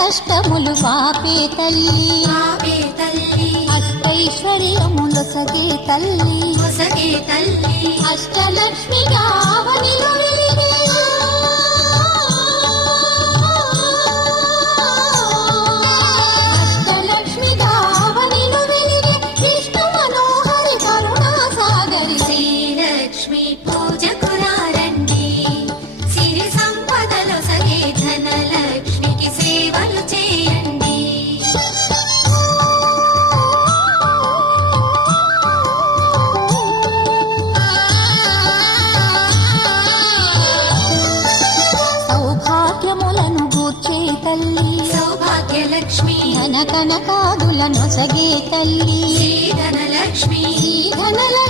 కష్టములు పాపే తల్లి అష్టైశ్వర్యములొసగే తల్లి అష్టలక్ష్మిగా అవనిలో వెలిగే అష్టలక్ష్మిగా అవనిలో వెలిగే విష్ణు మనోహరి కరుణా సాగరి శ్రీలక్ష్మి పూజకురారండి సిరి సంపదలొసగే ధనలక్ష్మికి సేవలు చేయండి. సౌభాగ్యములను గూర్చే తల్లి సౌభాగ్యలక్ష్మి ధన కనకాదులను సగే తల్లి శ్రీ ధనలక్ష్మి ధనలక్ష్మి